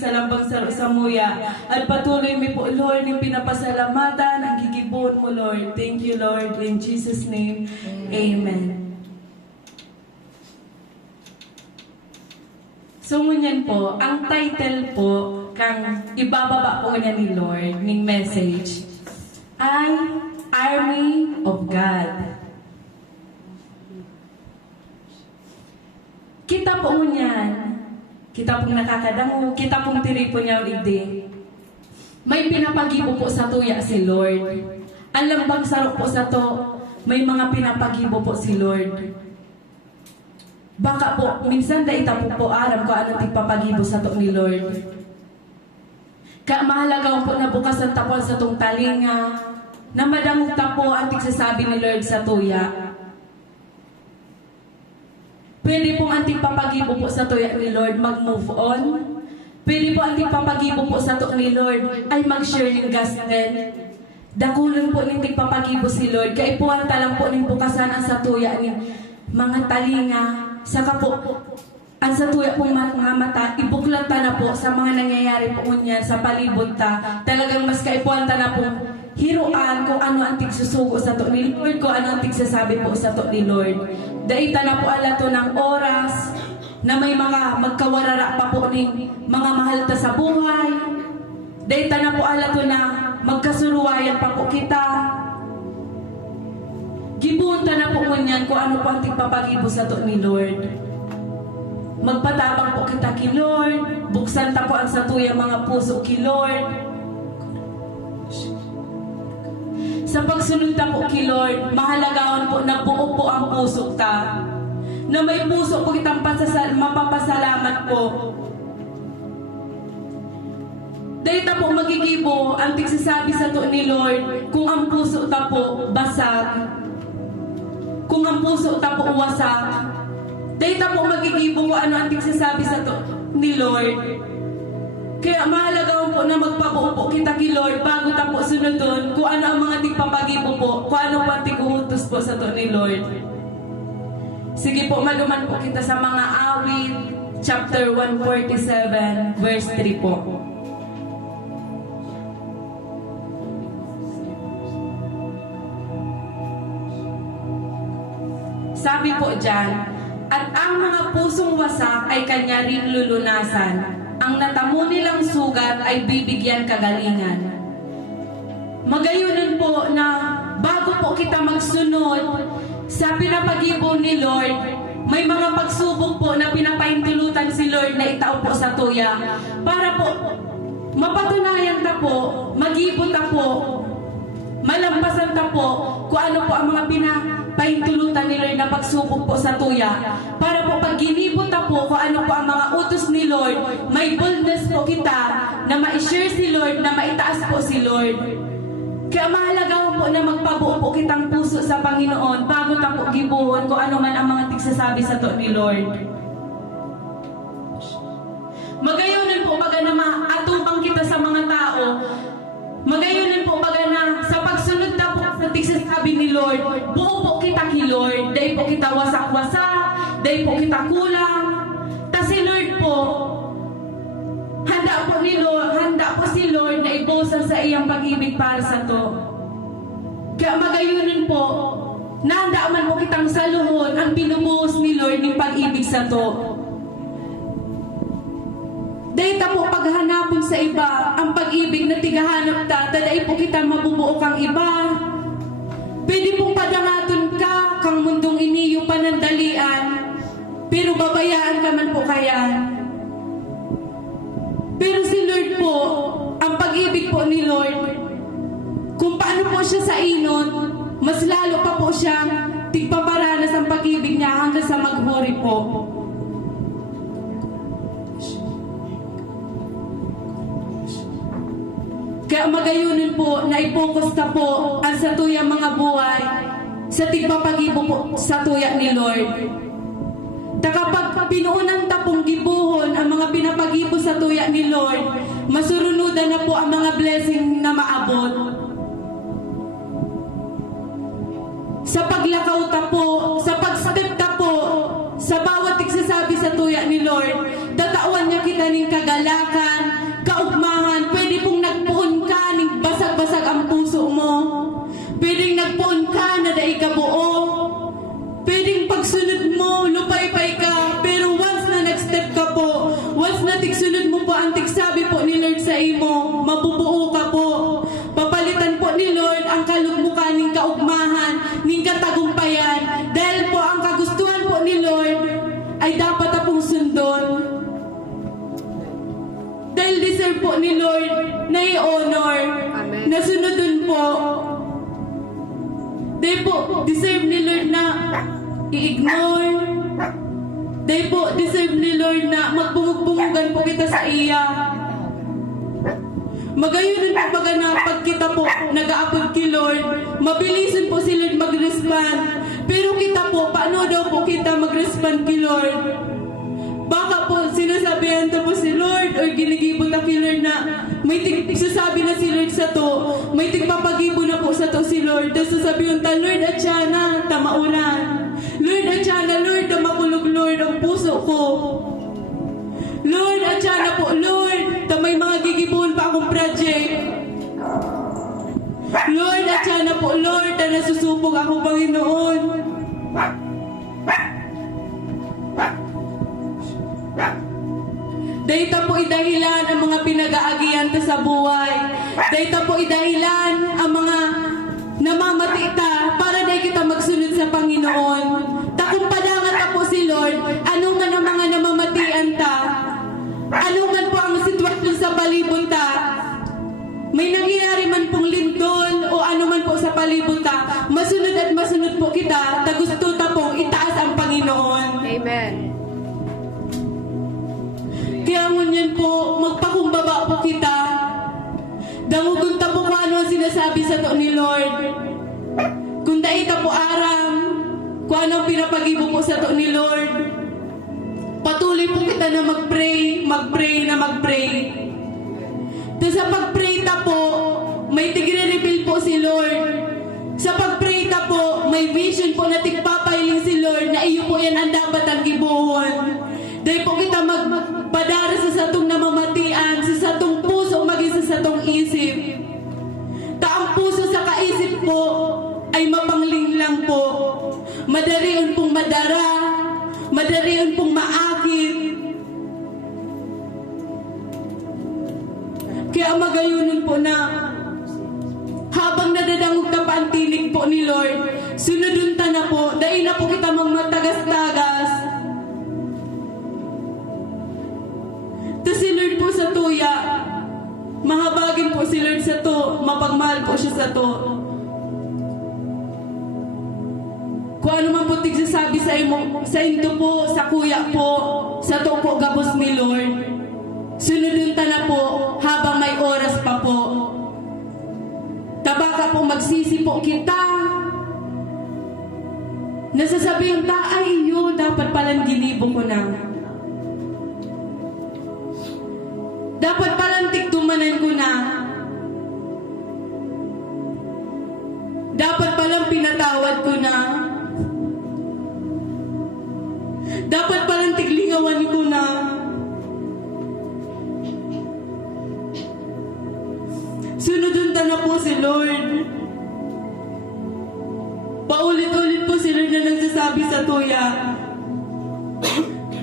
sa lambang sa muya. At patuloy mi po, Lord, yung pinapasalamatan, ang gigibon mo, Lord. Thank you, Lord. In Jesus' name, Amen. So, ngunyan po, ang title po, kang ibababa po niya ni Lord, ng message, ay Army of God. Kita po ngunyan, kita pong nakakadango, kita pong tiri po niya ide. May pinapagibo po sa tuya si Lord. Ang lambang sarok po sa to, may mga pinapagibo po si Lord. Baka po, minsan da ita po aram ko anong tigpapagibo sa to ni Lord. Kaya mahalaga po na bukas ang tapon sa tong talinga, na madamog tapo ang tigsasabi ni Lord sa tuya. Pwede pong ang tigpapagibo po sa tuya ni Lord mag-move on. Pwede po ang tigpapagibo po sa to ni Lord ay mag-share ng gospel. Dakulon po ng tigpapagibo si Lord. Kaipuan talang po ng bukasan ang sa tuya ni mga talinga. Saka po, ang sa tuya pong mga mata, ibuklata na po sa mga nangyayari po niya sa palibot ta. Talagang mas kaipuan ta na po hiruan kung ano ang tigsusugo sa to ni Lord, kung ano ang tigsasabi po sa to ni Lord. Daita na po ala to ng oras na may mga magkawarara pa po ng mga mahal ta sa buhay. Daita na po ala to na magkasuruwayan pa po kita. Gibunta na po ngunyan kung ano po ang tigpapagibo sa to ni Lord. Magpatabang po kita ki Lord. Buksan ta po ang satuyang mga puso ki Lord. Sa pagsunod ta po ki Lord, mahalagaon po na buo po ang puso ta. Na may puso po kitang mapapasalamat po. Dahil ta po magigibo ang tigsasabi sa to ni Lord kung ang puso ta po basag. Kung ang puso ta po wasak. Dahil ta po magigibo kung ano ang tigsasabi sa to ni Lord. Kaya mahalaga po na magpabuo po kita ki Lord bago ta po sunodon kung ano ang mga tigpapagibo po, kung ano pa tiguhutos po sa to ni Lord. Sige po, maluman po kita sa mga awit, chapter 147, verse 3 po. Sabi po dyan, at ang mga pusong wasak ay kanya rin lulunasan. Ang natamo nilang sugat ay bibigyan kagalingan. Magayunan po na bago po kita magsunod sa pinapagibo ni Lord, may mga pagsubok po na pinapaintulutan si Lord na itao po sa tuya. Para po mapatunayan ta po, magibot ta po, malampasan ta po kung ano po ang mga pinapaintulutan ni Lord na pagsubok po sa tuya. Para po pag ginibot ta po kung ano po ang mga utos ni Lord, may boldness po kita na ma-share si Lord, na maitaas po si Lord. Kaya mahalaga po na magpabuo po kitang puso sa Panginoon bago ta po gibuhon kung ano man ang mga tigsasabi sa to ni Lord. Magayunan po baga na maatubang kita sa mga tao. Magayunan po baga na sa pagsunod ta po sa tigsasabi ni Lord, buo po kita ki Lord. Dahil po kita wasak-wasak, dahil po kita kulang. Ta si Lord po, handa po si Lord na ibusan sa iyang pag-ibig para sa to. Kaya magayunin po, nahanda man po kitang saluhon ang binubuhos ni Lord ng pag-ibig sa to. Dahil ta po paghanapon sa iba, ang pag-ibig na tigahanap ta, tadai po kita mabubuo kang iba. Pwede pong padangaton ka, kang mundong iniyo panandalian, pero babayaan ka man po kaya. Pero si Lord po, ang pag-ibig po ni Lord, kung paano po siya sa inon, mas lalo pa po siya tigpaparanas ang pag-ibig niya hanggang sa maghuri po. Kaya magayunin po na i-focus ka po ang sa tuyang mga buhay sa tigpapagibo po sa tuya ni Lord. Kapag pinuunan tapong gibuhon ang mga pinapagibo sa tuya ni Lord, masurunudan na po ang mga blessing na maabot. Sa paglakaw ta po, sa pag-step ta po, sa bawat tigsasabi sa tuya ni Lord, tatawan niya kita ng kagalakan, mo po ang tigsabi po ni Lord sa imo, mabubuo ka po. Papalitan po ni Lord ang kalugmukan ning kaugmahan, ning katagumpayan. Dahil po ang kagustuhan po ni Lord ay dapat apong sundon. Dahil deserve po ni Lord na i-honor, Amen. na sunodun po. Dahil po deserve ni Lord na i-ignore. Dahil po deserve ni Lord na magbungog-bungugan po kita sa iya. Magayunan po baga na pag kita po nag-aapod kay Lord, mabilisan po si Lord mag-respond. Pero kita po, paano daw po kita mag-respond kay Lord? Baka po sinasabihan to po si Lord o ginigibot na kay Lord na may sasabi na si Lord sa to, may tigpapagibo na po sa to si Lord. Tapos sasabihin ta, Lord, at siya na, tamauran. Lord, at siya na, Lord, tamakulog, Lord, ang puso ko. Lord, at siya na po, Lord, may mga gigibuhon pa akong project. Lord, at siya na po, Lord, na nasusubog ako, Panginoon. Dahita po idahilan ang mga pinag-aagian ta sa buhay. Dahita po idahilan ang mga namamati ta para dahil kita magsunod sa Panginoon. Takumpadangan ta po si Lord, anong man ang mga namamatian ta, anong man po ang sitwasyon sa palibot ta, may nangyayari man pong lindol o ano man po sa palibot ta, masunod at masunod po kita, ta gusto ta pong itaas ang Panginoon. Amen. Kaya ngunyan po, magpakumbaba po kita. Dangugun ta po kung ano ang sinasabi sa to ni Lord. Kung daita po aram, kung ano ang pinapagibo po sa to ni Lord. Patuloy po kita na mag-pray, mag-pray. Tapos sa pag-pray ta po, may tigre-reveal po si Lord. Sa pag-pray ta po, may vision po na tigpapailing si Lord na iyo po yan ang dapat ang gibuhon. Dahil po kita magpadara sa satong namamatian, sa satong puso, maging sa satong isip. Ang puso sa kaisip po ay mapangling lang po. Madarion pong madara, madarion pong maakit. Kaya magayunan po na habang nadadangog ta pa ang tinig po ni Lord, sunodun ta na po, dahil na po kita magmatagas-tagas. To si Lord po sa tuya, mahabagin po si Lord sa to, mapagmahal po siya sa to. Kung ano man po tigsasabi sa inyo po, sa kuya po, sa to po gabos ni Lord, sunodun ta na po habang may oras pa po. Tabaka po magsisi po kita. Nasasabihin ta, ay iyo, dapat palang ginibo ko na. Dapat palang tikdumanan ko na. Dapat palang pinatawad ko na. Dapat palang tiglingawan ko na. Sunodun ta na po si Lord. Paulit-ulit po si Lord na nagsasabi sa tuya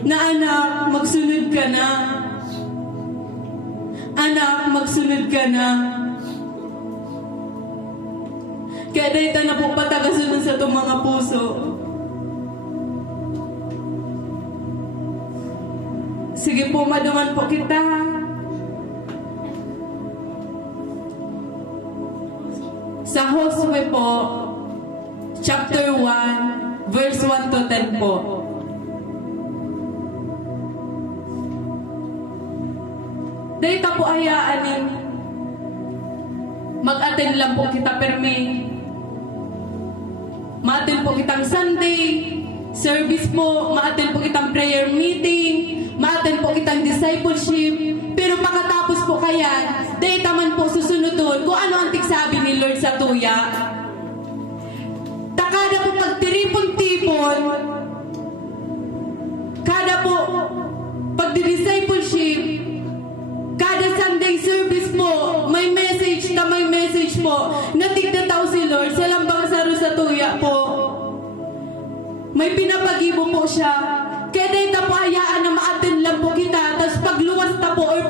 na anak, magsunod ka na. Anak, magsunod ka na. Kaya dahil na po patagasunod sa itong mga puso. Sige po, madungan po kita. Sa Josue po, chapter 1, verse 1 to 10 po. Dahil po hayaan mag-attend lang po kita permi. Ma-attend po kitang Sunday service po, ma-attend po kitang prayer meeting, ma-attend po kitang discipleship. Pero pagkatapos po kaya, dahil taman po susunodon kung ano ang tigsabi ni Lord sa tuya. Takada po pagtiripon-tipon, kada po pagdi-discipleship, kada Sunday service po, may message po, natigdataw si Lord sa lambang saro sa tuya po. May pinapagibo po siya. Kaya dahil po hayaan na ma-attend lang po kita, tapos pagluwas ta po or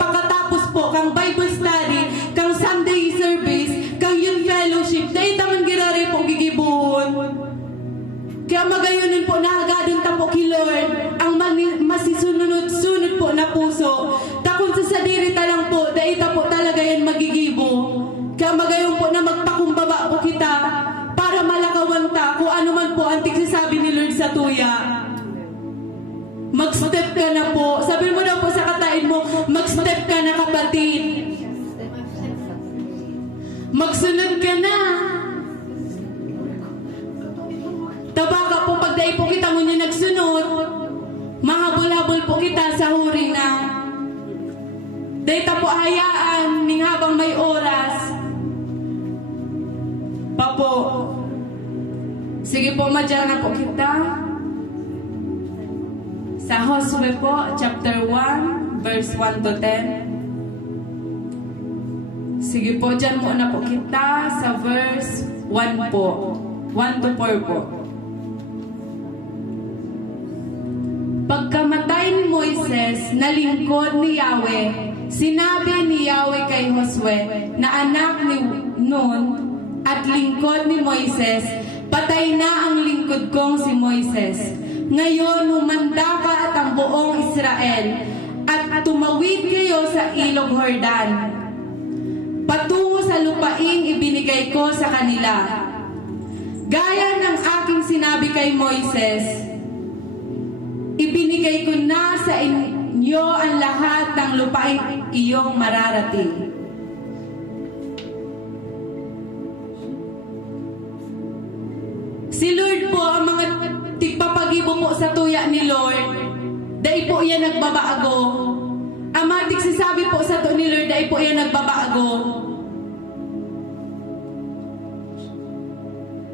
Lord ang masisunod-sunod po na puso. Takon sa sadiri talang po, daita po talaga yan magigibo. Kaya magayon po na magpakumbaba po kita para malakawan ta kung ano man po ang tigsasabi ni Lord sa tuya. Mag-step ka na po. Sabi mo na po sa katain mo, mag-step ka na kapatid. Magsunod ka na. Tabaka po pag dahil po kita mo niya nagsunod, mahabol-habol po kita sa huri na. Dahil ta po hayaan ning habang may oras. Papo. Sige po, madyan na po kita. Sa Josue po, chapter 1, verse 1 to 10. Sige po, dyan muna po kita sa verse 1 po. 1 to 4 po. Pagkamatay ni Moises na lingkod ni Yahweh, sinabi ni Yahweh kay Josue na anak ni Nun at lingkod ni Moises, patay na ang lingkod kong si Moises. Ngayon, humanda ka at ang buong Israel at tumawid kayo sa ilog Jordan patungo sa lupaing ibinigay ko sa kanila. Gaya ng aking sinabi kay Moises, ibinigay ko na sa inyo ang lahat ng lupaing iyong mararating. Si Lord po ang mga tigpapagibo po sa tuya ni Lord, dahil po yan nagbabago. Ang mga tigsasabi po sa to ni Lord, dahil po yan nagbabago.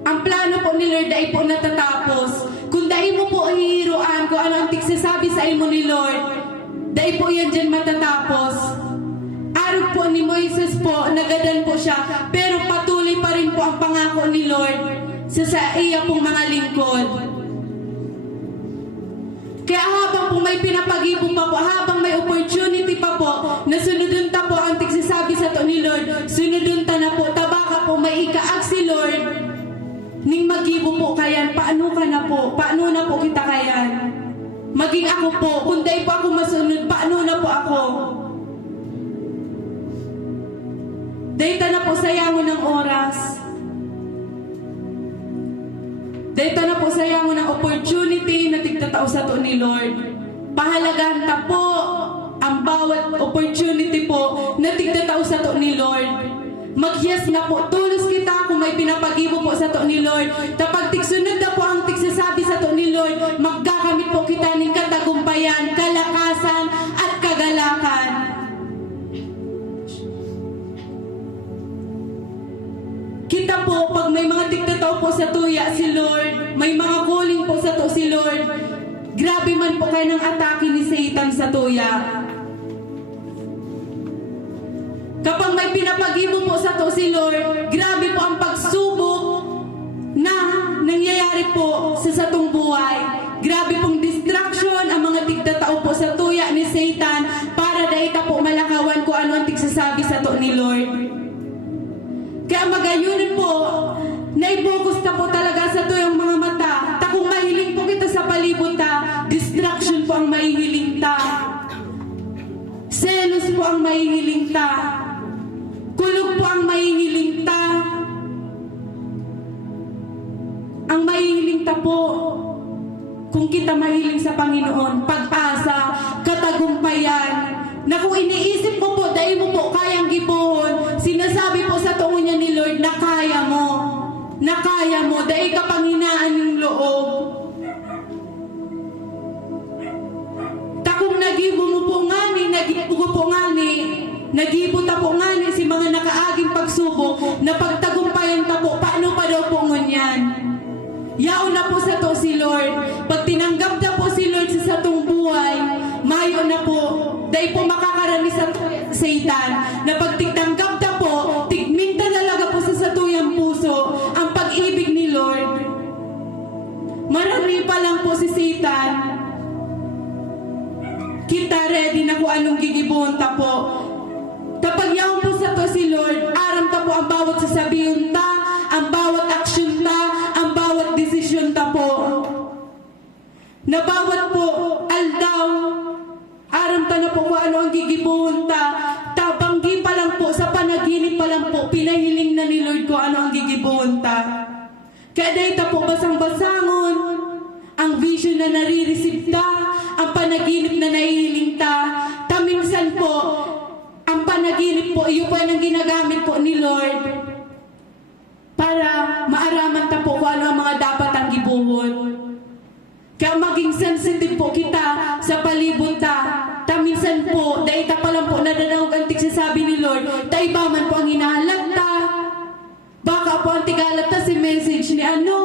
Ang plano po ni Lord, dahil po natatapos. Kung dahil mo po hihiruan kung ano ang tigsasabi sa imo ni Lord, dahil po yan dyan matatapos. Araw po ni Moises po, nagadan po siya, pero patuloy pa rin po ang pangako ni Lord sa iya pong mga lingkod. Kaya habang po may pinapagibo pa po, habang may opportunity pa po, na sunodun ta po ang tigsasabi sa to ni Lord, sunodun ta na po, tabaka po may ikaag si Lord, ning magibo po kayan, paano ka na po, paano na po kita kayan? Maging ako po, kung dahil po ako masunod, paano na po ako? Dahil ta na po sayangon ng oras. Dahil na po sayangon ng opportunity na tigtatao sa to ni Lord. Pahalagahan ta po ang bawat opportunity po na tigtatao sa to ni Lord. Magyas na po, tulos kita kung may pinapagibo po sa to ni Lord. Kapag tigsunod na po ang tigsasabi sa to ni Lord, magkakamit po kita ng katagumpayan, kalakasan at kagalakan. Kita po, pag may mga tigtatao po sa tuya si Lord, may mga calling po sa to si Lord, grabe man po kayo ng atake ni Satan sa tuya. Kapag may pinapagibo po sa to si Lord, grabe po ang pagsubok na nangyayari po sa satong buhay. Grabe pong distraction ang mga tigtatao po sa tuya ni Satan para daita po malakawan ko ano ang tigsasabi sa to ni Lord. Kaya magayunin po, naipokus na po talaga sa tuyong mga mata. Kung mahiling po kita sa palibot ta, distraction po ang mahihiling ta. Selos po ang mahihiling ta. Kulog po ang mahihiling ta. Ang mahihiling ta po, kung kita mahiling sa Panginoon, pag-asa, katagumpayan, na kung iniisip mo po, dahil mo po kayang gibuhon, sinasabi po sa tungo niya ni Lord na kaya mo, dahil kapanghinaan ng loob. Takong nagibo mo po ngani, nagibo ta po ngani si mga nakaaging pagsubok, na pagtagumpayan ta po, paano pa daw po ngunyan? Yaon na po sa to si Lord, pag tinanggap na po si Lord sa satong buhay, mayo na po, dahil po makakarani sa Satan, na pag tigtanggap na po, tigminta talaga po sa satuyang puso, ang pag-ibig ni Lord. Marami pa lang po si Satan. Kita ready na kung anong gigibuhon ta po. Kapag yaon po sa to si Lord, aram ta po ang bawat sasabihin ta, ang bawat aksyon ta, ang bawat desisyon ta po. na bawat po aldaw, aram ta na po kung ano ang gigibuhon ta, tabanggi pa lang po, sa panaginip pa lang po, pinahiling na ni Lord kung ano ang gigibuhon ta. Kaya dahil ta po basang-basangon, ang vision na nare-receive ta, ang panaginip na nahihiling ta, taminsan po, ang panaginip po, iyo po ang ginagamit po ni Lord para maaraman ta po kung ano ang mga dapat ang gibuhon. Kaya maging sensitive po kita sa palibot ta. Taminsan po, dahil ta pa lang po nadadawag ang tigsasabi ni Lord, taibaman po ang hinahalag ta. Baka po ang tigalat ta si message ni ano.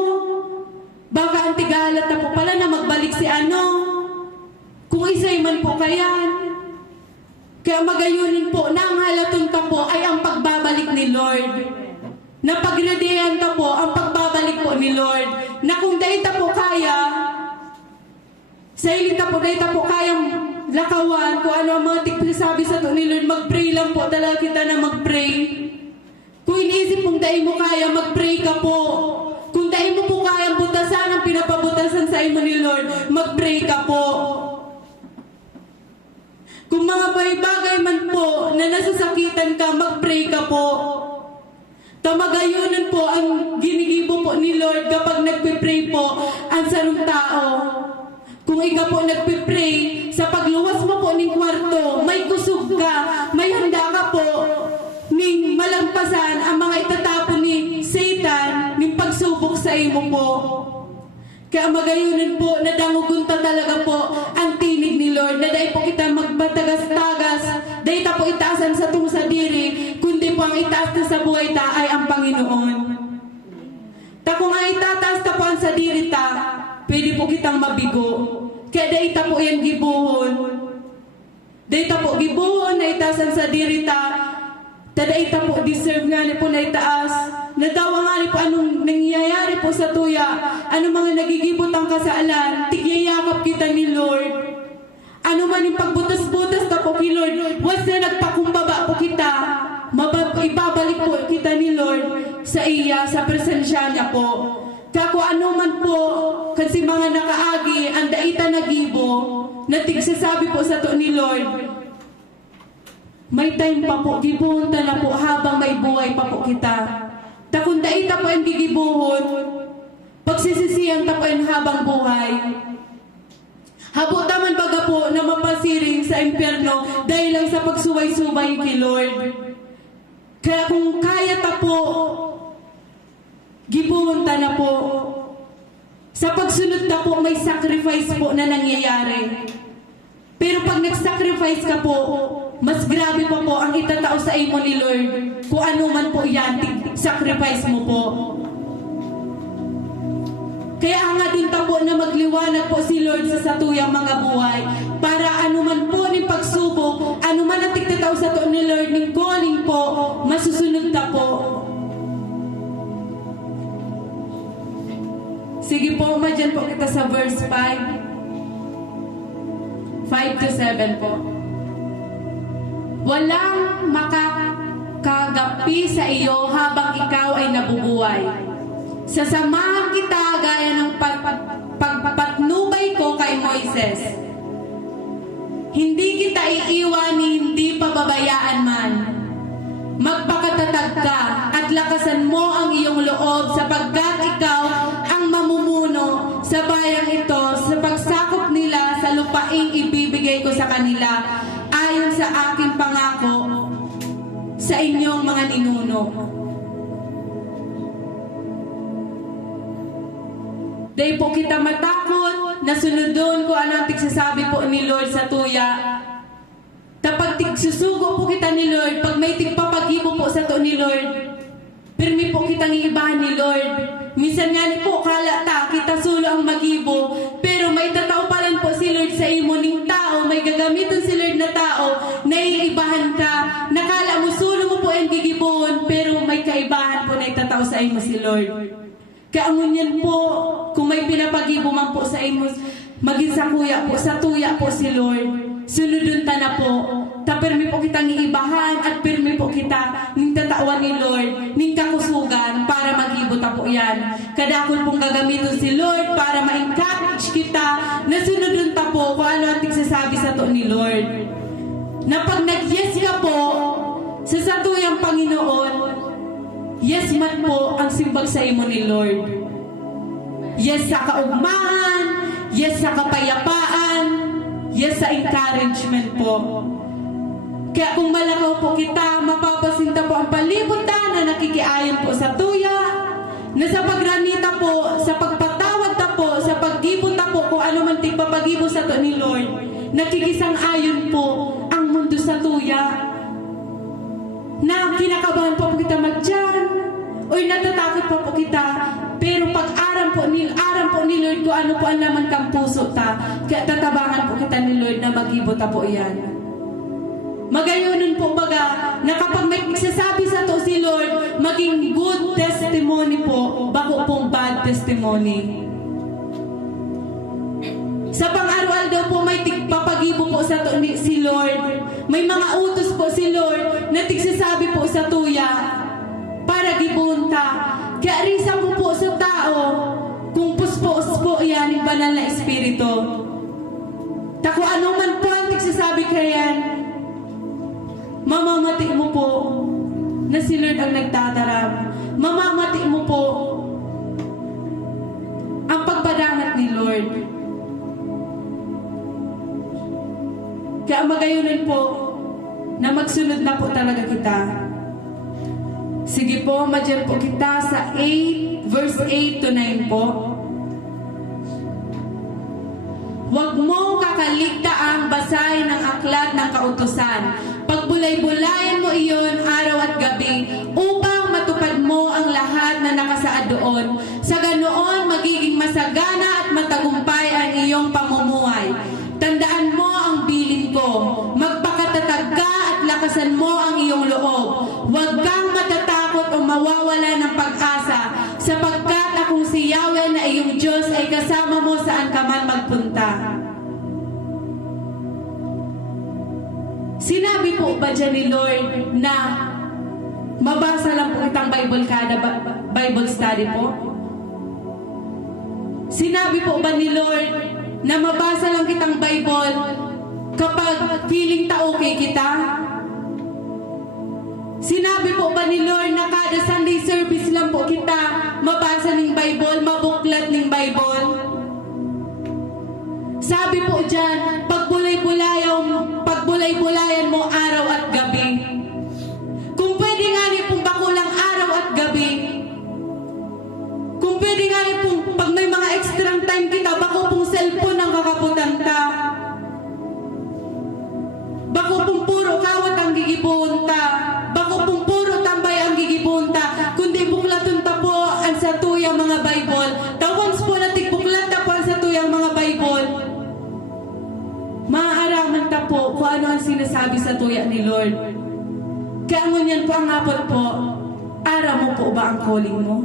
Baka ang tigalat ta po pala na magbalik si ano. Kung isa'y man po kayan. Kaya magayunin po na ang halaton ta po ay ang pagbabalik ni Lord. Na pagreadihan ta po ang pagbabalik po ni Lord. Na kung dahil ta po kaya, sa iling ta po dahil ta po kayang lakawan kung ano ang mga tigsasabi sa to ni Lord, mag-pray lang po talaga kita na mag-pray. Kung iniisip mong dahil mo kaya, mag-pray ka po. Kung dahil mo po kaya butasan ang pinapabutasan sa imo ni Lord, mag-pray ka po. Kung mga bagay man po na nasasakitan ka, mag-pray ka po. Tamagayunan po ang ginigibo po ni Lord kapag nagpipray po ang sarong tao. Kung ikaw po nagpipray, sa pagluwas mo po ng kwarto, may kusog ka, may handa ka po, ning malampasan ang mga itatapon ni Satan, ning pagsubok sa imo po. Kaya magayunan po, nadangugunta talaga po ang tinig ni Lord, na dahil po kita magmatagas-tagas, dahil ta po itaasan sa tung sa diri, kundi po ang itaas na sa buhay ta ay ang Panginoon. Ta kung ang itataas ta po ang sa diri ta, pwede po kitang mabigo. Kaya dahil ta po yan gibuhon. Dahil ta po gibuhon na itaasan sa diri ta, dahil ta po deserve nga ni po na itaas. Nadawa nga ni po anong nangyayari po sa tuya, anong mga nagigibot ang kasaalan, tigyayakap kita ni Lord. Ano man yung pagbutas-butas ta po kay Lord, once na nagpakumbaba po kita, ibabalik po kita ni Lord sa iya, sa presensya niya po. Kako ano man po, kasi mga nakaagi, ang daita nagibo, na tigsasabi po sa to ni Lord, may time pa po, gibuhon ta na po habang may buhay pa po kita. Takong daita po ang gigibuhon, pagsisisiyan ta po ang habang buhay. Habo taman baga po na mapasiring sa impyerno dahil lang sa pagsuway-subay kay Lord. Kaya kung kaya ta po, gibuhon ta na po. Sa pagsunod na po, may sacrifice po na nangyayari. Pero pag nag-sacrifice ka po, mas grabe pa po ang itatao sa imo ni Lord. Kung ano man po yan, sacrifice mo po. Kaya nga din ta po na magliwanag po si Lord sa satuyang mga buhay. Para ano man po ni pagsubok, ano man ang tigtatao sa to ni Lord, ni calling po, masusunod ta po. Sige po, madyan po kita sa verse 5. 5 to 7 po. Walang makakagapi sa iyo habang ikaw ay nabubuhay. Sasamahan kita gaya ng pagpapatnubay ko kay Moises. Hindi kita iiwan ni hindi pababayaan man. Magpakatatag ka at lakasan mo ang iyong loob sapagkat ikaw ang mamumuno sa bayang ito sa pagsakop nila sa lupaing ibibigay ko sa kanila ayon sa aking pangako sa inyong mga ninuno. Dahil po kita matakot na sunodon ko ano ang tigsasabi po ni Lord sa tuya. Kapag tigsusugo po kita ni Lord, pag may tigpapagibo po sa to ni Lord, pirmi po kitang iibahan ni Lord. Minsan nga ni po, kala ta, kita sulo ang magibo, pero may tatao pa lang po si Lord sa imo ning tao, may gagamitan si Lord na tao, naiibahan ka, nakala mo sulo mo po ang gigiboon, pero may kaibahan po na itatao sa imo si Lord. Kaangunyan po, kung may pinapagibo man po sa imo, maging sa kuya po, sa tuya po si Lord. Sunodun ta na po. Ta permi po kitang iibahan at permi po kita ning tatawan ni Lord, ning kakusugan para magibot ta po yan. kadakol pong gagamiton si Lord para ma-encourage kita na sunodun ta po kung ano ang tigsasabi sa to ni Lord. Na pag nag-yes ka po sa satuyang Panginoon, yes man po ang simbag sa imo ni Lord. Yes sa kaugmahan, yes sa kapayapaan, yes sa encouragement po. Kaya kung malakaw po kita, mapapasinta po ang palibutan na nakikiayon po sa tuya, na sa pagranita po, sa pagpatawad ta po, sa paggibot ta po, kung ano man tigpapagibo sa to ni Lord, nakikisang-ayon po ang mundo sa tuya, na kinakabahan po kita magdyan, o natatakot pa po kita, pero pag aram po ni Lord kung ano po ang laman kang puso ta, kaya tatabangan po kita ni Lord na magibot ta po yan. Magayonon po baga na kapag may magsasabi sa to si Lord, maging good testimony po, bako pong bad testimony. Sa pang-aral daw po may tigpapagibo po sa to si Lord. May mga utos po si Lord na tigsasabi po sa tuya para gibunta. Kaya risa po sa tao kung puspos po yan ng banal na espiritu. Tako ano man po ang tigsasabi kayan, mamamati mo po na si Lord ang nagtataram. Mamamati mo po ang pagpadangat ni Lord. Kaya magayunin po na magsunod na po talaga kita. Sige po, madyan po kita sa 8, verse 8 to 9 po. Huwag mo kakaligtaang basahin ang aklat ng kautusan. Pagbulay-bulayan mo iyon araw at gabi upang matupad mo ang lahat na nakasaad doon. Sa ganoon, magiging masagana at matagumpay ang iyong pamumuhay. Tandaan mo ang bilin ko. Magpakatatag ka at lakasan mo ang iyong loob. Huwag kang matatakot o mawawala ng pag-asa sapagkat akong si Yahweh na iyong Diyos ay kasama mo saan ka man magpunta. Sinabi po ba dyan ni Lord na mabasa lang po itang Bible kada Bible study po? Sinabi po ba ni Lord na mabasa lang kitang Bible kapag feeling ta okay kita? Sinabi po ba ni Lord na kada Sunday service lang po kita mabasa ng Bible, mabuklat ng Bible? Sabi po dyan, pagbulay-bulayan mo araw at gabi. Kung pwede nga niyo pong bakulang araw at gabi, kung pwede nga niyo pong pag may mga extra time kita, bako pong cellphone ang kakaputan ta. Bako pong puro kawat ang gigibunta. Bako pong puro tambay ang gigibunta. Kundi buklaton ta po ang sa tuyang mga Bible. Tawons po na tigbuklat ta po ang sa tuyang mga Bible. Maaaraman ta po kung ano ang sinasabi sa tuya ni Lord. Kaya ngunyan po ang hapon po, ara mo po ba ang calling mo?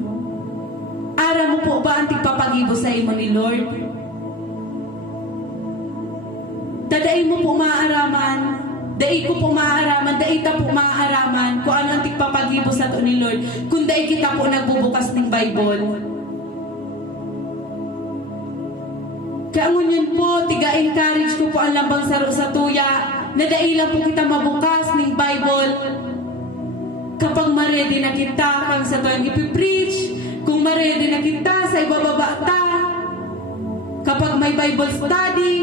Ara mo po ba ang tigpapagibo sa imo ni Lord? Tadain mo po maaaraman, dai ko po maaaraman, dai ta po maaaraman kung ano ang tigpapagibo sa to ni Lord, kung dai kita po nagbubukas ng Bible. Kaya ngunyan po, tiga-encourage ko po ang lambang saro sa tuya na dahil po kita mabukas ng Bible kapag maredy na kita kang sa tuyang ipipreach, kung maredy na kita sa ibababa ta, kapag may Bible study,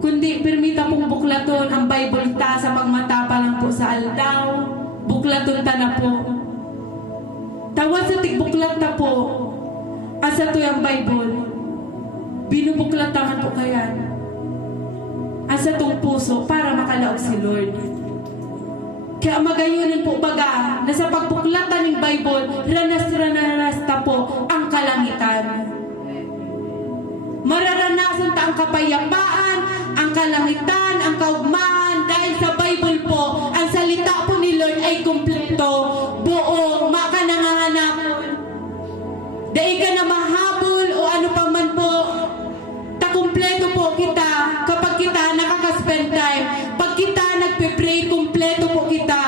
kundi permita pong buklaton ang Bible ta sa pagmata pa lang po sa aldaw, buklaton ta na po. Tawad sa tigbuklat ta po, asa tuyang Bible, binubuklataman po kaya asa tong puso para makalaog si Lord. Kaya magayunin po baga na sa pagbuklatan ng Bible, ranas ta po ang kalangitan. Mararanasan ta ang kapayapaan, ang kalangitan, ang kaugmahan dahil sa Bible po, ang salita po ni Lord ay kumpleto, buo, maka nanganganak. Dahil ka na mahabol o ano pa man po, kumpleto po kita kapag kita nakaka-spend time. Pag kita nagpe-pray, kumpleto po kita.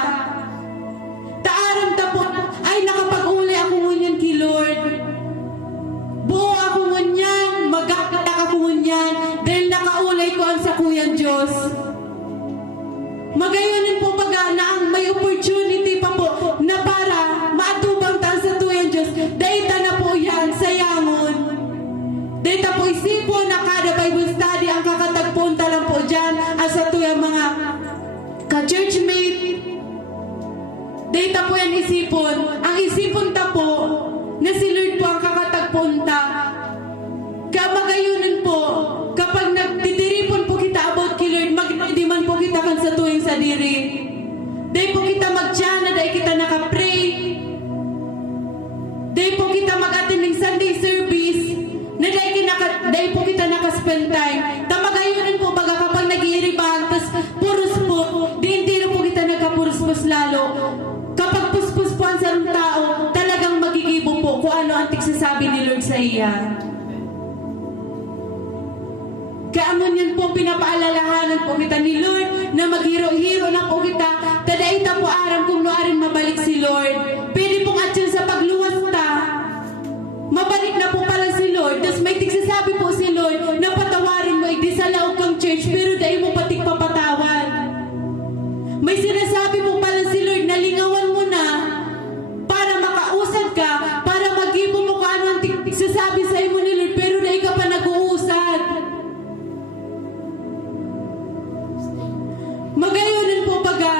Taaram ta po, ay nakapag-uli ako ngunyan kay Lord. data po yan isipon. Ang isipon ta po, na si Lord po ang kakatagpunta. Kamagayunan po, kapag nagtitiripon po kita about kay Lord, magdiman po kita kan sa tuwing sa diri. Day po kita magtiyana, day kita nakapray. Day po kita mag-attend ng Sunday service. Na day po kita nakaspend time. Tamagayunan po baga kapag nag-iiriban, tas puros po, di intiro po kita nagkapuros-pus lalo. Kapag puspus po ang sarong tao, talagang magigibo po kung ano ang tigsasabi ni Lord sa iya. Kaamon yan po, pinapaalalahanan po kita ni Lord na maghiro-hiro na po kita. Tadaita po aram kung noarin mabalik si Lord. Pwede pong atyan sa pagluwas ta. Mabalik na po pala si Lord. Tapos may tigsasabi po si Lord na patawarin mo, hindi sa laog kang church, pero dahil mo patik papatawan. May sinasabi po pala si Lord na lingawan mo na para makausad ka, para mag-ibo mo kung ano ang tigsasabi sa imo ni Lord, pero dahil ka pa nag-uusad. Magayunan po baga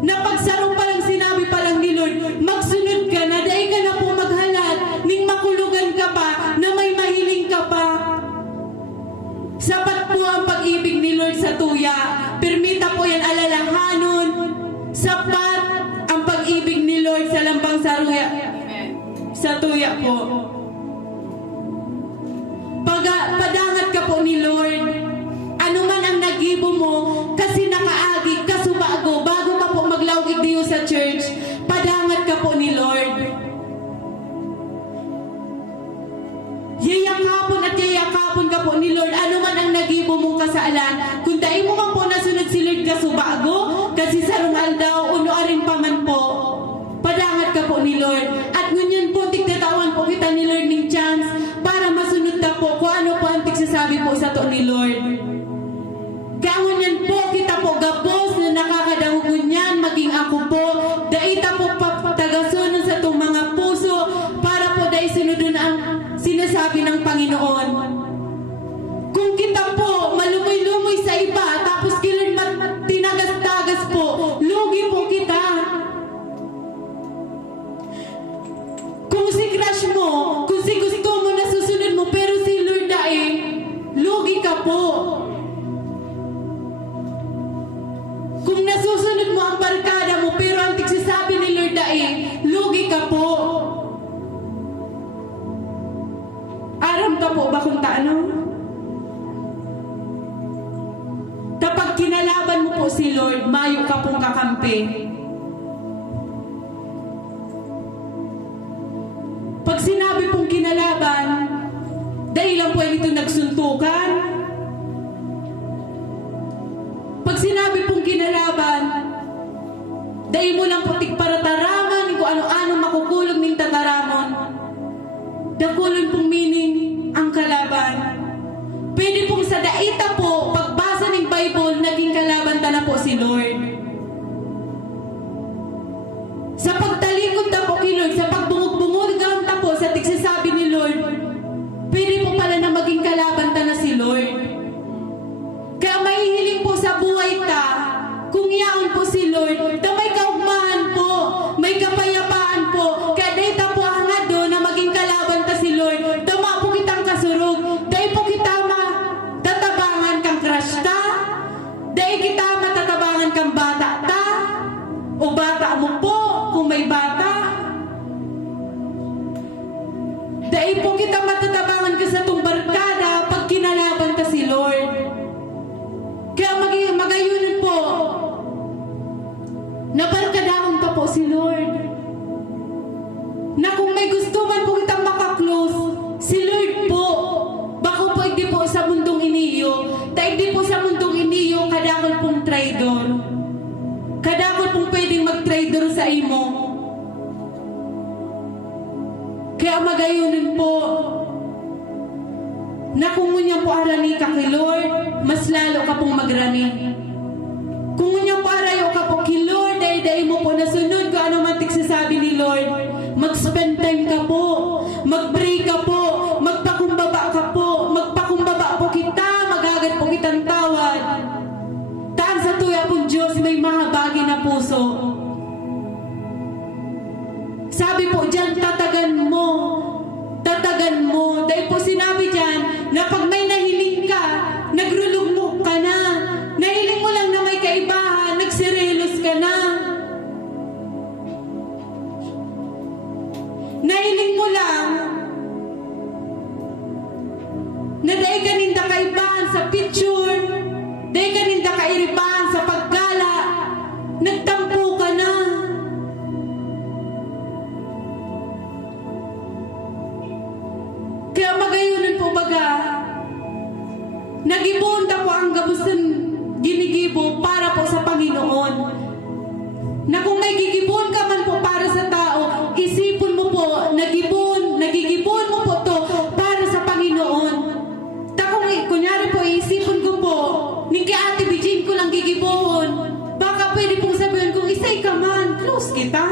na pagsarong pa lang sinabi pa lang ni Lord, magsunod ka na, dahil ka na po maghalat, ning makulugan ka pa, na may mahiling ka pa. Sapat po ang pag-ibig ni Lord sa tuya. Permita po yan alalahanon. Sapat ang pag-ibig ni Lord sa lambang saruya. Sa tuya po. Padangat ka po ni Lord. Ano man ang nagibo mo, kasi nakaagi, kasubago, bago ka po maglawig diyo sa church, padangat ka po ni Lord. Yayakapon at yayakapon ka po ni Lord. Ano man ang nagibo mong kasaalan, kung dahil mo man po nasunod si Lord kasubago, kasi sarungal daw, unoarin pa man po, padangat ka po ni Lord. At ngunyan po, tigtatawan po kita ni Lord ng chance para masunod na po kung ano po ang tigsasabi po sa to ni Lord. Kaunyan po, kita po gabos na nakakadahugunyan, maging ako po, daita po tagasunan sa itong mga puso, para po dahil sunodun ang sinasabi ng Panginoon. Kung kita po, malumoy-lumoy sa iba, tapos kilan tinagas-tagas po, lugi po kita. Kung si crush mo, kung si gusto mo na susunod mo, pero si Lord dahil, lugi ka po. Kung nasusunod mo ang barkada mo, pero ang tigsasabi ni Lord dahil, lugi ka po. Aram ka po ba kung taano? Kapag kinalaban mo po si Lord, mayo ka pong kakampi. Pag sinabi pong kinalaban, dahil lang po ito nagsuntukan. Pag sinabi pong kinalaban, dahil mo lang po tigparataraman, kung ano-ano makukulog ng tataramon, dakulon pong meaning ang kalaban. Pwede pong sa daita po, pagbasa ng Bible, naging kalaban ta na po si Lord. Sa pagtalikod ta po kay Lord, sa pagbungog-bungugan ta po, sa tigsasabi ni Lord, pwede po pala na maging kalaban ta na si Lord. Kaya mahihiling po sa buhay ta, kung yaon po si Lord, na may kaugmahan po, may kapayapaan po, kaya data po hangad do na maging kalaban ta si Lord, tama po kitang kasurog, dahil po kita matatabangan kang crush ta, dahil kita matatabangan kang bata ta, o bata mo po, kung may bata, dahil po kita matatabangan ka sa itong barkada, pag kinalaban ta si Lord. Kaya magayunan po, nabarkadahon pa po si Lord. Na kung may gusto man po kitang makaklose, si Lord po, bako po hindi po sa mundong iniyo, dahil di po sa mundong iniyo, kadakol pong traidor. Kadakol pong pwedeng mag-traidor sa imo. Kaya magayunan po, na kung ngunya po arani ka kay Lord, mas lalo ka pong magrani. Kung ngunya po arayo ka po kay Lord, dahil mo po nasunod kung ano man tigsasabi ni Lord, mag-spend time ka po, mag-pray ka po, magpakumbaba ka po, magpakumbaba po kita, magagad po kitang tawad. Taan sa tuya pong Diyos, may mahabagi na puso. Sabi po dyan, tatagan mo. Tatagan mo. Dahil po sinabi dyan, na pag may nahiling ka, nagrulugmok ka na. Nahiling mo lang na may kaibahan, nagsirelos ka na. Nahiling mo lang na dahil kaninda kaibahan sa picture, dahil kaninda kairibahan sa paggala, nagtampo ka na. Kaya magayunan po baga, nagibunda po ang gabusan ginigibo para po sa Panginoon. Na kung may gigibon ka man po para sa tao, isipon mo po, nagigibon mo po to para sa Panginoon. Kung kunyari po, isipon ko po, ni kay Ate Bijin ko lang gigibon. Baka pwede pong sabihin kung isay ka man, close kita.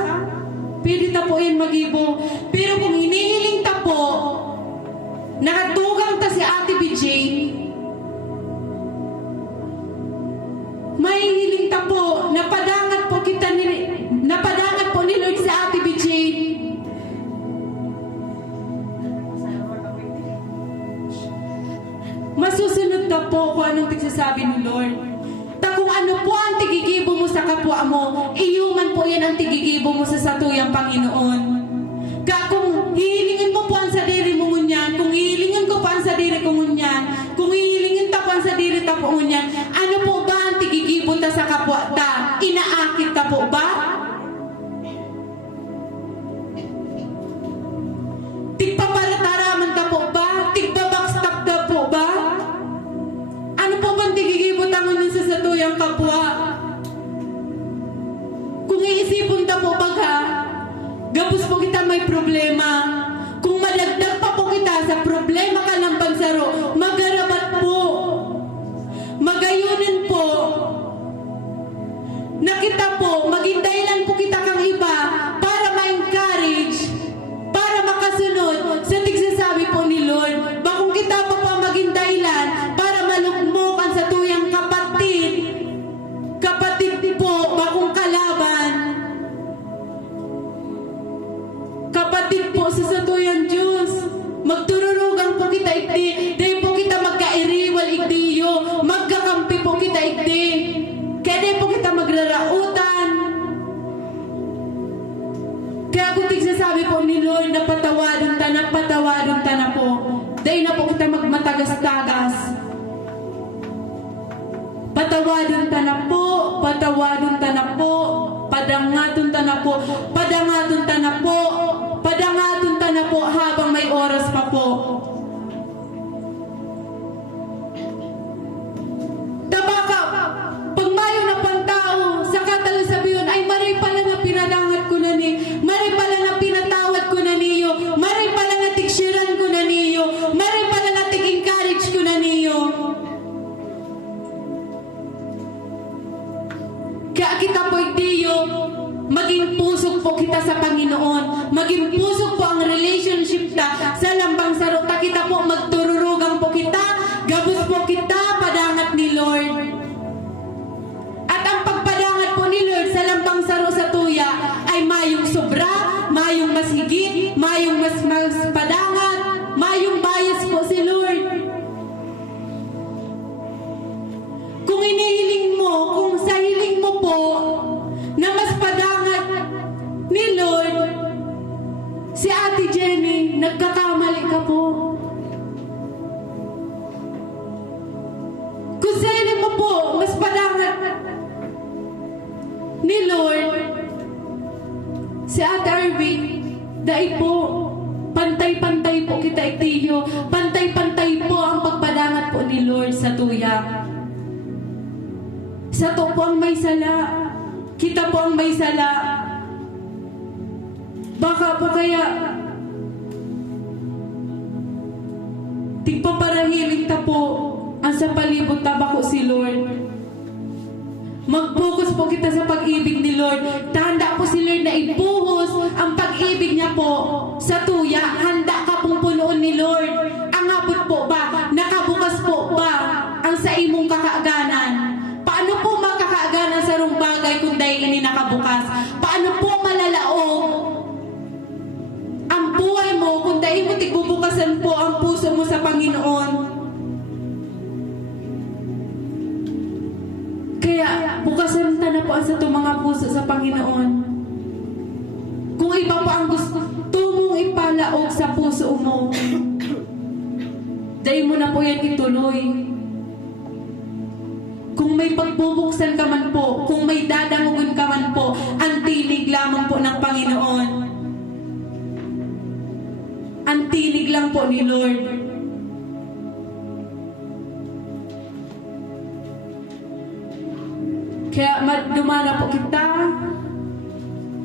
Pwede ta po yan magibo. Pero kung hinihiling ta po, nakatugang ta si Ate Bijin, may hiling ta po, napadangat po ni Lord si Ate Bijin. Masusunod ka po kung anong tigsasabi ni Lord. Kung ano po ang tigigibo mo sa kapwa mo, iyuman po yan ang tigigibo mo sa satuyang Panginoon. Kung hihilingin mo po ang sadiri mo ngunyan, kung hihilingin ko po ang sadiri ko ngunyan, kung hihilingin ta po ang sadiri ta po ngunyan, ano po ba ang tigigibo ta sa kapwa ta? Inaakit ta po ba? Tigpapalataraman ta po ba? Tigbabackstab ta po ba? Ano po bang tigigibot ang unin sa satuyang kapwa? Kung iisipon ta po baga, gabos po kita may problema. Kung malagdag pa po kita sa problema ka ng bansaro, magarabat po. Magayunin po. Nakita po, maging dahilan po kita kang iba para ma-encourage, para makasunod sa tigsasabi po ni Lord. Bakong kita pa pa maging dahilan para malugmok ang satuyang kapatid. Kapatid po, bakong kalaban. Kapatid po sa satuyang Diyos. Magtururugan po kita igdi. Dahil po kita magkairiwal igdiyo. Magkakampi po kita igdi. Kaya di po kita magrarautan. Kaya kung tigsasabi po ni Lord na patawadon ta na po. Dahil na po kita magmatagas-tagas. Patawadon ta na po, patawadon ta na po, padangaton ta na po, padangaton ta na po, padangaton ta na po habang may oras pa po. Tabaka, pag mayo na pantao, sa katalo sabiyon, ay maray pala nga pinadangat ko na ni, maray pala nga pinatawad ko na niyo, maray pala nga tiksyiran ko na niyo, maray pala nga tig-encourage ko na niyo. Kaya kita po itiyo, maging pusok po kita sa Panginoon, maging pusok po ang relationship ta sa lambang saro ta, kita po magtururugang po kita, gabos po kita, padangat ni Lord. At ang pagpadangat po ni Lord sa lambang saro sa tuya ay mayong sobra, mayong mas higit, mayong mas padangat, mayong bias po si Lord. Kung inihiling mo, kung sa hiling mo po na mas padangat ni Lord, si Ate Jenny, nagkakamali ka po. Kung sa hiling mo po, mas padangat ni Lord, si Ate Arvin, dahil po, pantay-pantay po kita itiyo, pantay-pantay po ang pagpadangat po ni Lord sa tuya. Sa to po ang may sala. Kita po ang may sala. Baka po kaya tigpaparahiling ta po ang sa palibot tabako si Lord. Mag-focus po kita sa pag-ibig ni Lord. Tanda po si Lord na ibuhos ang pag-ibig niya po sa tuya. Handa ka pong punuon ni Lord. Ang abot po ba? Nakabukas po ba ang sa imong kakaaganan? Paano po makakaaganan sa rong bagay kung dahil ini nakabukas? Paano po malalaog dahil mo tigbubukasan po ang puso mo sa Panginoon. Kaya, bukasan ta na po ang sa itong mga puso sa Panginoon. Kung iba pa ang gusto mong ipalaog sa puso mo, dahil mo na po yan ituloy. Kung may pagbubuksan ka man po, kung may dadangugan ka man po, ang tinig lamang po ng Panginoon. Ang tinig lang po ni Lord. Kaya dumana po kita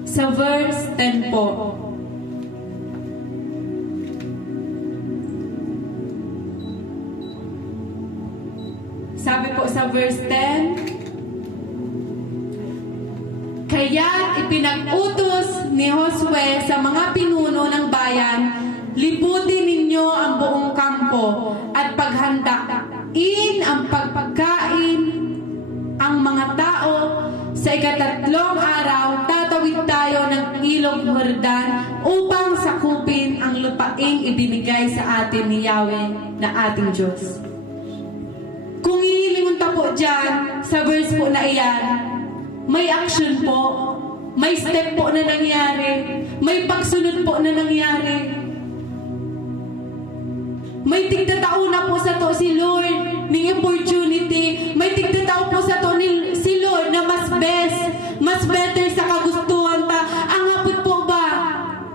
sa verse 10 po. Sabi po sa verse 10, kaya ipinag-utos ni Josue sa mga pinuno ng bayan, liputin ninyo ang buong kampo at paghandain ang pagpagkain ang mga tao. Sa ikatatlong araw, tatawid tayo ng ilog Jordan upang sakupin ang lupaing ibinigay sa atin ni Yahweh na ating Diyos. Kung inilingon po dyan, sa verse po na iyan, may action po, may step po na nangyari, may pagsunod po na nangyari. May tigtatao na po sa to si Lord ng opportunity, may tigtatao po sa to si Lord na mas better sa kagustuhan ta. Ang hapot po ba?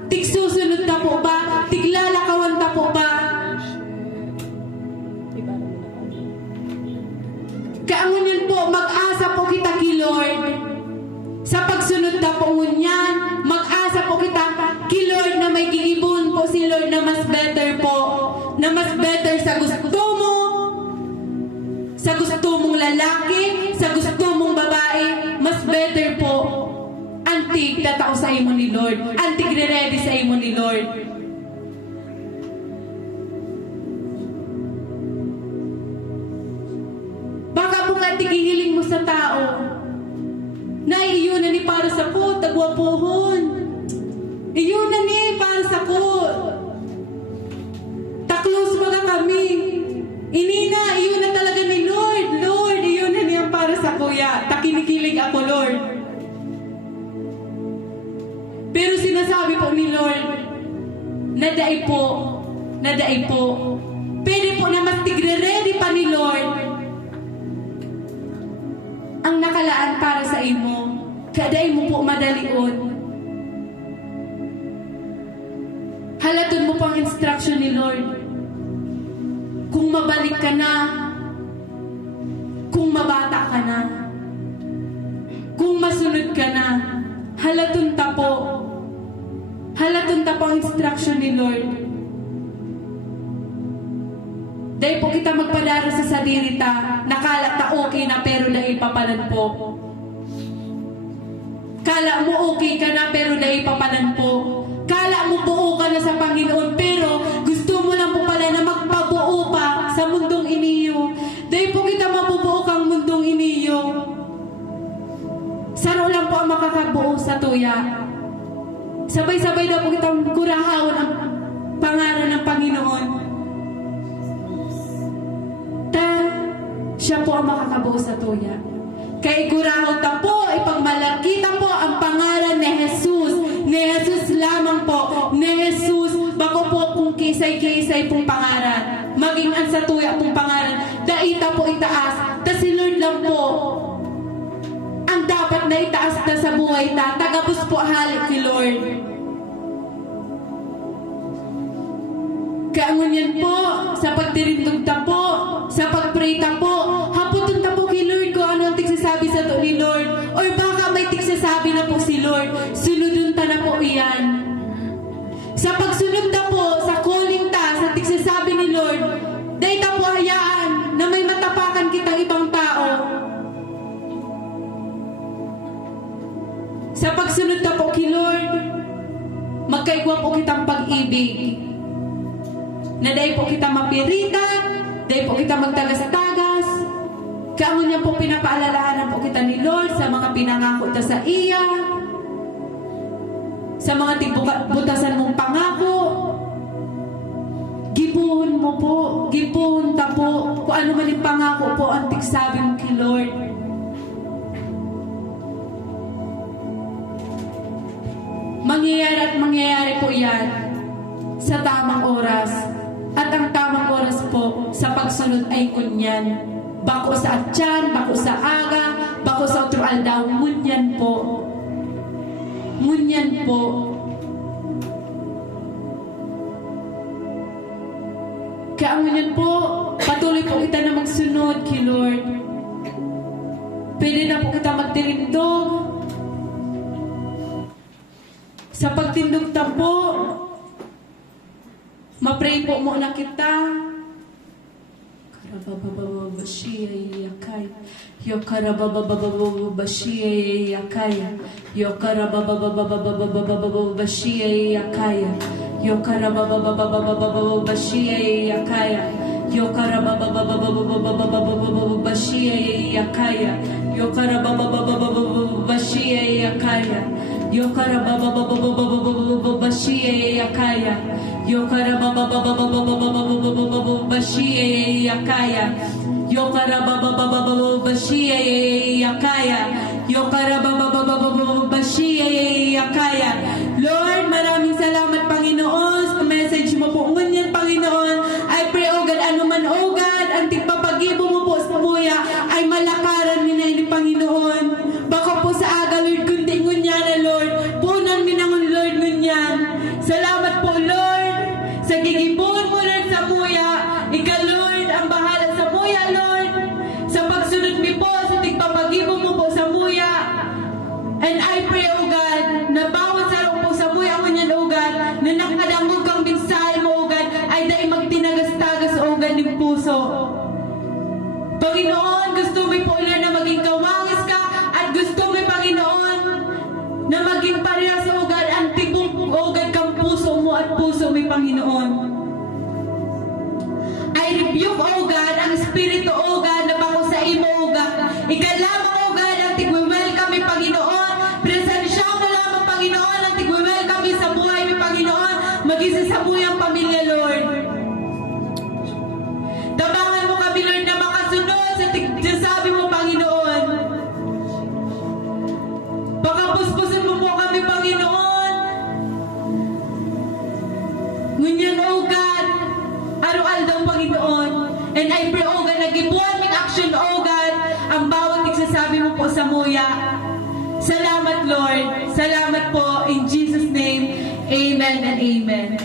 Tigsusunod ta po ba? Tiglalakawan ta po ba? Kaangunin po, mag-asa po kita kay Lord. Sa pagsunod na po ngunyan, mag-asa po kita kay Lord na may giibon po si Lord na mas better po. Na mas better sa gusto mo, sa gusto mong lalaki, sa gusto mong babae, mas better po. Antig tatao sa imo ni Lord. Antig re-ready sa imo ni Lord. Baka po nga tigihiling mo sa tao na iyon na ni para sa ko, tagwapohon. Iyon na ni para sa ko. Taklos mga kami. Inina, iyon na talaga ni Lord. Lord, iyon na niya para sa kuya. Takinikilig ako, Lord. Pero sinasabi po ni Lord, nadaig po. Pwede po na mas tigre-ready pa ni Lord ang nakalaan para sa imo. Kaday mo po madalion. Halatun mo po ang instruction ni Lord. Kung mabalik ka na, kung mabata ka na, kung masunod ka na, halatun ta po ang instruction ni Lord. Dahil po kita magpadaro sa sadiri ta, nakala ta okay na pero dahil papalan po. Kala mo okay ka na pero dahil papalan po. Kala mo buo ka na sa Panginoon pero gusto mo lang po pala na magpabuo pa sa mundong iniyo. Dahil po kita mabubuo kang mundong iniyo. Saro lang po ang makakabuo sa tuya. Sabay-sabay na po kitang kurahawon ang pangalan ng Panginoon. Siya po ang makakabuo sa tuya. Kay kurahon ta po, ipagmalakita po ang pangalan ni Jesus. Ni Jesus lamang po. Ni Jesus, bako po kung kisay-kisay pong pangalan. Maging ang sa tuya pong pangalan. Daita po itaas. Ta si Lord lang po ang dapat na itaas na sa buhay ta. Tagabos po halik ni Lord. Kaangunyan po, sa pagdirindog ta po, sa pagpray ta po, haputon ta po kay Lord kung ano ang tigsasabi sa to ni Lord. Or baka may tigsasabi na po si Lord, sunodun ta na po iyan. Sa pagsunod ta po, sa calling ta, sa tigsasabi ni Lord, dahil ta po hayaan na may matapakan kitang ibang tao. Sa pagsunod ta po kay Lord, magkaigwa po kitang pag-ibig. Na dahil po kita mapiritan, dahil po kita magtagas-tagas, kaamon niya po pinapaalalahanan po kita ni Lord sa mga pinangako ta sa iya, sa mga tigbutasan mong pangako, gibuhon mo po, gibuhon ta po, kung ano man yung pangako po, ang tigsabi mo kay Lord. Mangyayari at mangyayari po yan sa tamang oras. At ang tamang oras po sa pagsunod ay kunyan. Bako sa atyan, bako sa aga, bako sa otro aldaw, ngunyan po. Ngunyan po. Kaya ngunyan po, patuloy po kita na magsunod kay Lord. Pwede na po kita magtirindog. Sa pagtindog ta po, ma-pray po muna kita. Karababababashiyayakay. Yo karabababababashiyayakay. Yo karababababababashiyayakay. Yo karababababababashiyayakay. Yo karababababababashiyayakay. Yo karababababababashiyayakay. Yo karababababababashiyayakaya. Yo karababababababashiyayakaya. Yo karabababababashiyayakaya. Yo karabababababashiyayakaya. Lord, maraming salamat, Panginoon, sa message mo po. Ngunyan, Panginoon, I pray, O God, anuman, O God, ang tigpapagibo mo po sa muya ay malakaran ni Panginoon. Baka po sa aga, Lord, kundi ngunyan na, Lord. Punan minangon, Lord, ngunyan. Salamat po, Lord, sa gigibon mo, Lord, sa muya. Ikaw, Lord, ang bahala sa muya, Lord. Sa pagsunod mi po, sa tigpapagibo mo po sa muya. And I pray, O God, na bawat sarong po sa muya, ngunyan, O God, na nakadangog kang binsay mo, O God, ay dahil magtinagas-tagas, O God, ng puso. Panginoon, gusto mo po, Lord, na maging kawangis ka, at gusto mo, Panginoon, na maging parehas, O God, ang tibok, O God, kang puso mo at puso mo, Panginoon. I rebuke, O God, ang Espiritu, O God, na bako sa imo, O God. Ikalamang, O God, ang tigwimel kami, Panginoon. Presensya mo lamang, Panginoon, ang tigwimel kami sa buhay mo, Panginoon. Mag-isa sa buhay ang pamilya, Lord. Tabangan mo kami, Lord, na makasunod sa sabi mo, Panginoon. Pakapuspusin mo po kami, Panginoon. Ngunyan, O God, araw-aldaw, Panginoon. And I pray, O God, nagibuan ming action, O God, ang bawat nagsasabi mo po sa muya. Salamat, Lord. Salamat po. In Jesus' name, amen and amen.